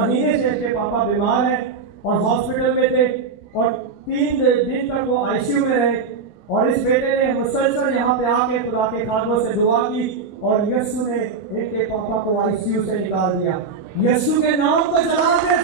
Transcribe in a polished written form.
महीने से इसके पापा बीमार हैं और हॉस्पिटल में थे और 3 दिन तक वो आईसीयू में रहे। और इस बेटे ने मुसलसल यहाँ पे आके खुदा के खानों से दुआ की और यीशु ने इनके पापा को आईसीयू से निकाल दिया। यीशु के नाम को चला के